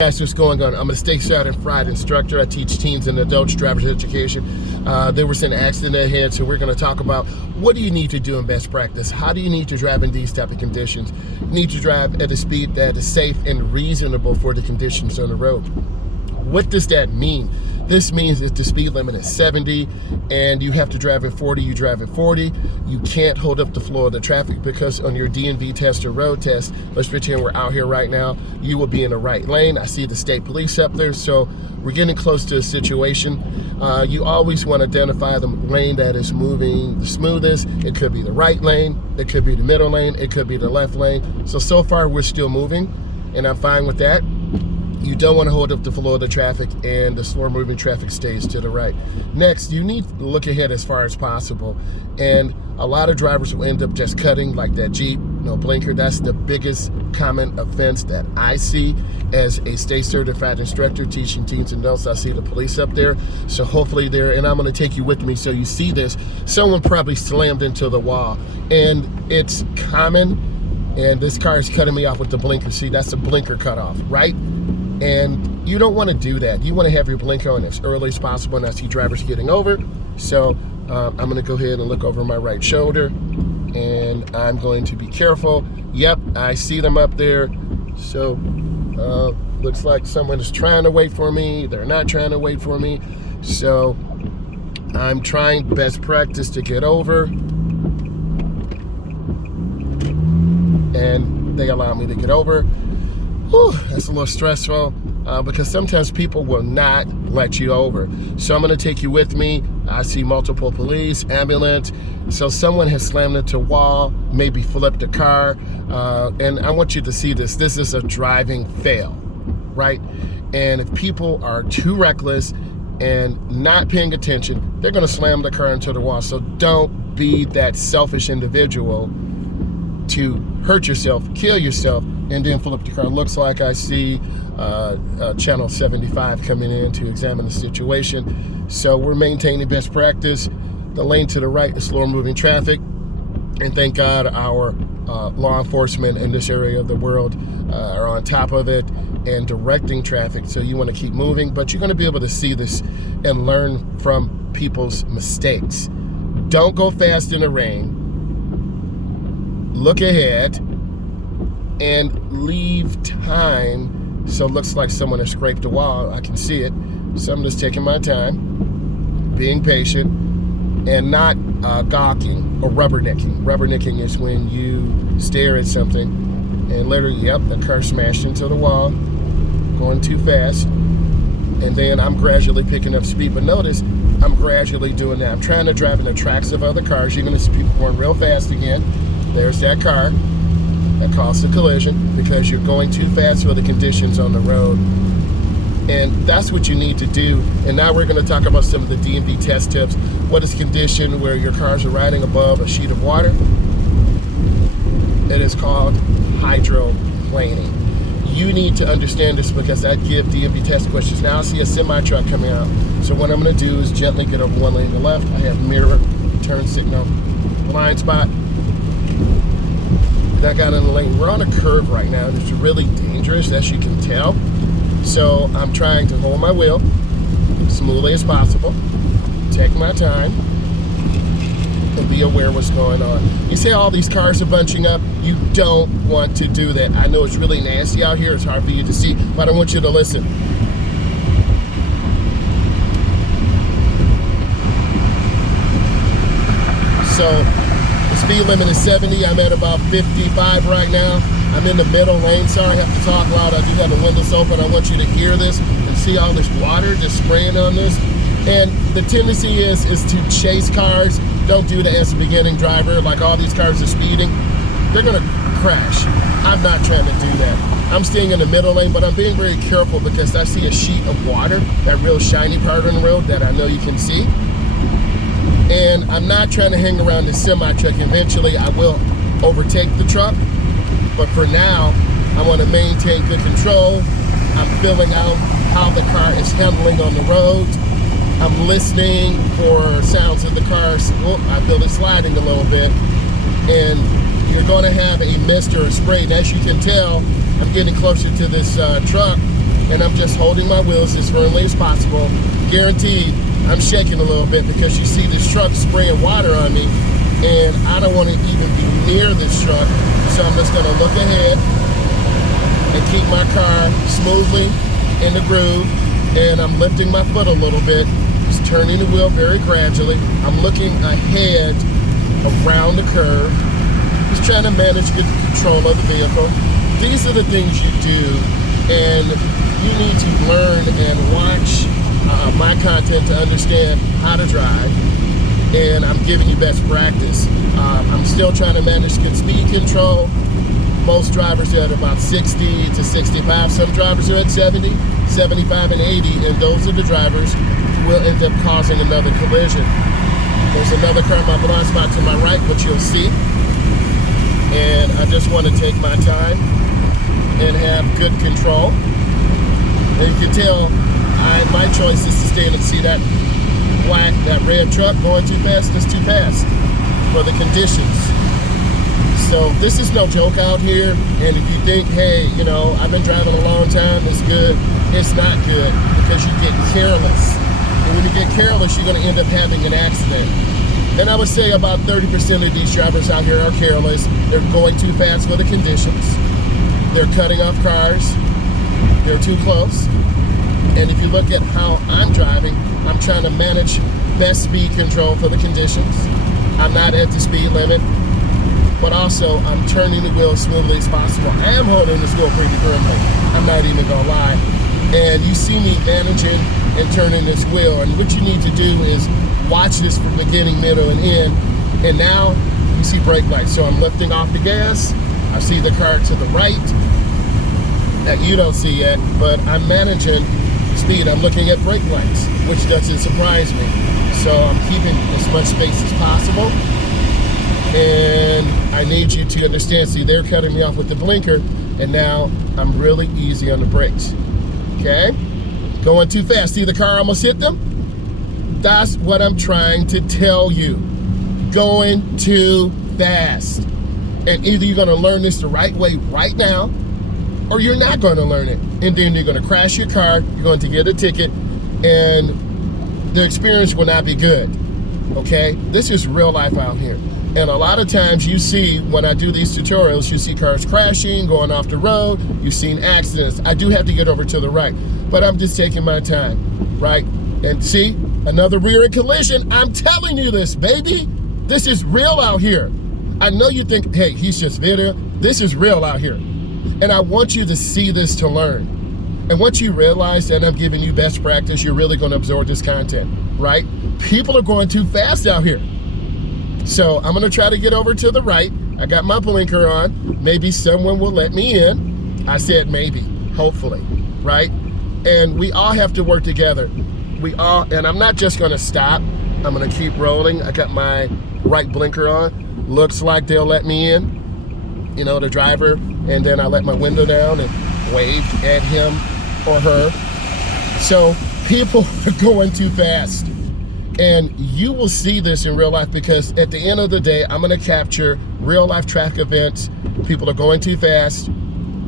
Guys, what's going on? I'm a State Sergeant Fried instructor. I teach teens and adults driver's education. There was an accident ahead, so we're going to talk about what do you need to do in best practice. How do you need to drive in these type of conditions? You need to drive at a speed that is safe and reasonable for the conditions on the road. What does that mean? This means if the speed limit is 70 and you have to drive at 40, you drive at 40. You can't hold up the flow of the traffic because on your DMV test or road test, let's pretend we're out here right now, you will be in the right lane. I see the state police up there, so we're getting close to a situation. You always want to identify the lane that is moving the smoothest. It could be the right lane, it could be the middle lane, it could be the left lane. So far we're still moving, and I'm fine with that. You don't want to hold up the flow of the traffic, and the slower moving traffic stays to the right. Next, you need to look ahead as far as possible. And a lot of drivers will end up just cutting, like that Jeep, no blinker. That's the biggest common offense that I see as a state certified instructor teaching teens and adults. I see the police up there. So hopefully there, and I'm going to take you with me so you see this. Someone probably slammed into the wall, and it's common. And this car is cutting me off with the blinker. See, that's a blinker cutoff, right? And you don't want to do that. You want to have your blinker on as early as possible, and I see drivers getting over. So I'm going to go ahead and look over my right shoulder, and I'm going to be careful. Yep, I see them up there. So looks like someone is trying to wait for me. They're not trying to wait for me. So I'm trying best practice to get over, and they allow me to get over. Whew, that's a little stressful because sometimes people will not let you over. So I'm going to take you with me. I see multiple police, ambulance. So someone has slammed into a wall, maybe flipped a car. And I want you to see this. This is a driving fail, right? And if people are too reckless and not paying attention, they're going to slam the car into the wall. So don't be that selfish individual to hurt yourself, kill yourself, and then flip the car. Looks like I see Channel 75 coming in to examine the situation. So we're maintaining best practice. The lane to the right is slower moving traffic. And thank God our law enforcement in this area of the world are on top of it and directing traffic. So you want to keep moving, but you're going to be able to see this and learn from people's mistakes. Don't go fast in the rain. Look ahead and leave time. So it looks like someone has scraped the wall. I can see it. So I'm just taking my time, being patient, and not gawking or rubbernecking. Rubbernecking is when you stare at something and literally, yep, the car smashed into the wall, going too fast. And then I'm gradually picking up speed. But notice, I'm gradually doing that. I'm trying to drive in the tracks of other cars. You're gonna see people going real fast again. There's that car that caused a collision because you're going too fast for the conditions on the road. And that's what you need to do. And now we're going to talk about some of the DMV test tips. What is condition where your cars are riding above a sheet of water? It is called hydroplaning. You need to understand this because I give DMV test questions. Now I see a semi truck coming out. So what I'm going to do is gently get over one lane to the left. I have mirror, turn signal, blind spot. I got in the lane. We're on a curve right now, and it's really dangerous, as you can tell. So I'm trying to hold my wheel as smoothly as possible, take my time, and be aware of what's going on. You say all these cars are bunching up. You don't want to do that. I know it's really nasty out here. It's hard for you to see, but I want you to listen. So speed limit is 70. I'm at about 55 right now. I'm in the middle lane. Sorry, I have to talk loud. I do have the windows open. I want you to hear this and see all this water just spraying on this. And the tendency is to chase cars. Don't do that as a beginning driver. Like all these cars are speeding, they're gonna crash. I'm not trying to do that. I'm staying in the middle lane, but I'm being very careful because I see a sheet of water, that real shiny part on the road that I know you can see. And I'm not trying to hang around this semi-truck. Eventually, I will overtake the truck. But for now, I want to maintain good control. I'm feeling out how the car is handling on the road. I'm listening for sounds of the car. Oh, I feel it sliding a little bit. And you're going to have a mist or a spray. And as you can tell, I'm getting closer to this truck. and I'm just holding my wheels as firmly as possible. Guaranteed, I'm shaking a little bit because you see this truck spraying water on me, and I don't want to even be near this truck. So I'm just gonna look ahead and keep my car smoothly in the groove, and I'm lifting my foot a little bit, just turning the wheel very gradually. I'm looking ahead around the curve, just trying to manage good control of the vehicle. These are the things you do, and you need to learn and watch my content to understand how to drive, and I'm giving you best practice. I'm still trying to manage good speed control. Most drivers are at about 60 to 65. Some drivers are at 70, 75, and 80, and those are the drivers who will end up causing another collision. There's another car in my blind spot to my right, which you'll see, and I just want to take my time and have good control. And you can tell my choice is to stay in and see that that red truck going too fast. It's too fast for the conditions. So this is no joke out here, and if you think, hey, you know, I've been driving a long time, it's good, it's not good, because you get careless. And when you get careless, you're going to end up having an accident. And I would say about 30% of these drivers out here are careless. They're going too fast for the conditions. They're cutting off cars. They're too close. And if you look at how I'm driving, I'm trying to manage best speed control for the conditions. I'm not at the speed limit, but also I'm turning the wheel as smoothly as possible. I am holding this wheel pretty firmly. I'm not even gonna lie. And you see me managing and turning this wheel. And what you need to do is watch this from beginning, middle, and end. And now you see brake lights. So I'm lifting off the gas. I see the car to the right that you don't see yet, but I'm managing speed. I'm looking at brake lights, which doesn't surprise me. So I'm keeping as much space as possible. And I need you to understand, see, they're cutting me off with the blinker, and now I'm really easy on the brakes. Okay? Going too fast. See the car almost hit them? That's what I'm trying to tell you. Going too fast. And either you're going to learn this the right way right now, or you're not going to learn it. And then you're going to crash your car, you're going to get a ticket, and the experience will not be good. Okay? This is real life out here. And a lot of times you see, when I do these tutorials, you see cars crashing, going off the road, you've seen accidents. I do have to get over to the right, but I'm just taking my time, right? And see, another rear-end collision. I'm telling you this, baby. This is real out here. I know you think, hey, he's just video. This is real out here. And I want you to see this to learn. And once you realize that I'm giving you best practice, you're really going to absorb this content, right? People are going too fast out here. So I'm going to try to get over to the right. I got my blinker on. Maybe someone will let me in. I said maybe, hopefully, right? And we all have to work together. And I'm not just going to stop. I'm going to keep rolling. I got my right blinker on. Looks like they'll let me in, you know, the driver. And then I let my window down and waved at him or her. So people are going too fast. And you will see this in real life, because at the end of the day, I'm going to capture real life traffic events. People are going too fast.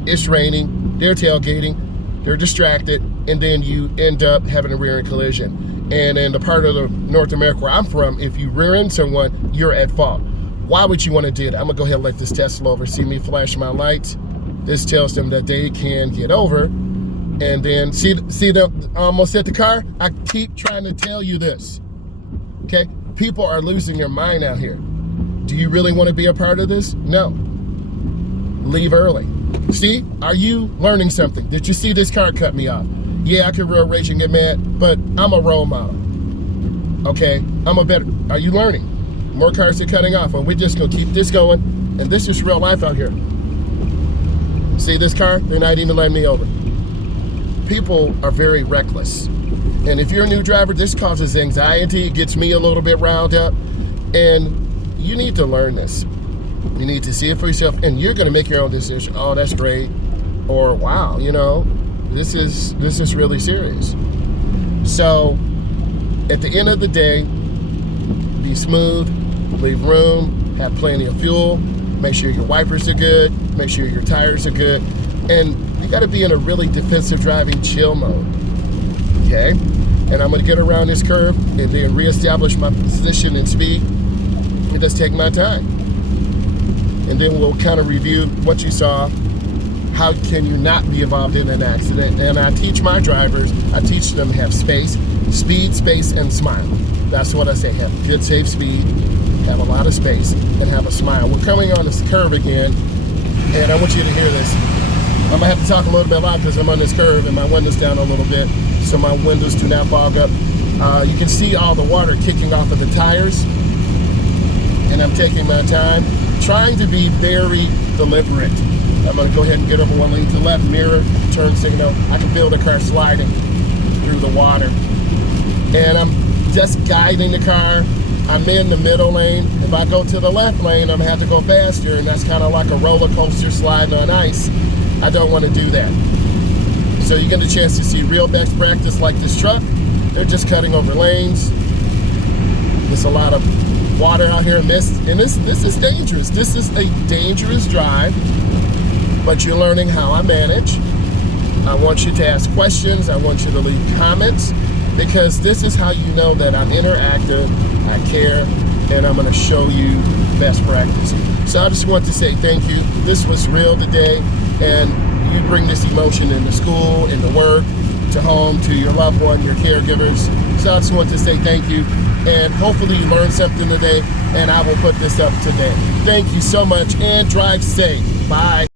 It's raining. They're tailgating. They're distracted. And then you end up having a rear-end collision. And in the part of North America where I'm from, if you rear-end someone, you're at fault. Why would you want to do that? I'm going to go ahead and let this Tesla over. See me flash my lights. This tells them that they can get over. And then see them almost hit the car? I keep trying to tell you this. Okay? People are losing their mind out here. Do you really want to be a part of this? No. Leave early. See? Are you learning something? Did you see this car cut me off? Yeah, I could road rage and get mad, but I'm a role model. Okay? Are you learning? More cars are cutting off, and we're just going to keep this going. And this is real life out here. See this car? They're not even letting me over. People are very reckless. And if you're a new driver, this causes anxiety. It gets me a little bit riled up. And you need to learn this. You need to see it for yourself, and you're going to make your own decision. Oh, that's great. Or, wow, you know, this is really serious. So, at the end of the day, be smooth, leave room, have plenty of fuel, make sure your wipers are good, make sure your tires are good, and you got to be in a really defensive driving chill mode. Okay? And I'm going to get around this curve and then reestablish my position and speed and just take my time. And then we'll kind of review what you saw. How can you not be involved in an accident? And I teach my drivers, I teach them to have space, speed, space, and smile. That's what I say, have good, safe speed, have a lot of space, and have a smile. We're coming on this curve again, and I want you to hear this. I'm gonna have to talk a little bit loud because I'm on this curve and my window's down a little bit, so my windows do not fog up. You can see all the water kicking off of the tires, and I'm taking my time, trying to be very deliberate. I'm going to go ahead and get over one lane to the left, mirror, turn signal. I can feel the car sliding through the water. And I'm just guiding the car. I'm in the middle lane. If I go to the left lane, I'm going to have to go faster, and that's kind of like a roller coaster sliding on ice. I don't want to do that. So you get a chance to see real best practice like this truck. They're just cutting over lanes. There's a lot of water out here, mist, and this is dangerous. This is a dangerous drive. But you're learning how I manage. I want you to ask questions. I want you to leave comments, because this is how you know that I'm interactive, I care, and I'm going to show you best practice. So I just want to say thank you. This was real today, and you bring this emotion into school, into work, to home, to your loved one, your caregivers. So I just want to say thank you, and hopefully you learned something today, and I will put this up today. Thank you so much, and drive safe. Bye.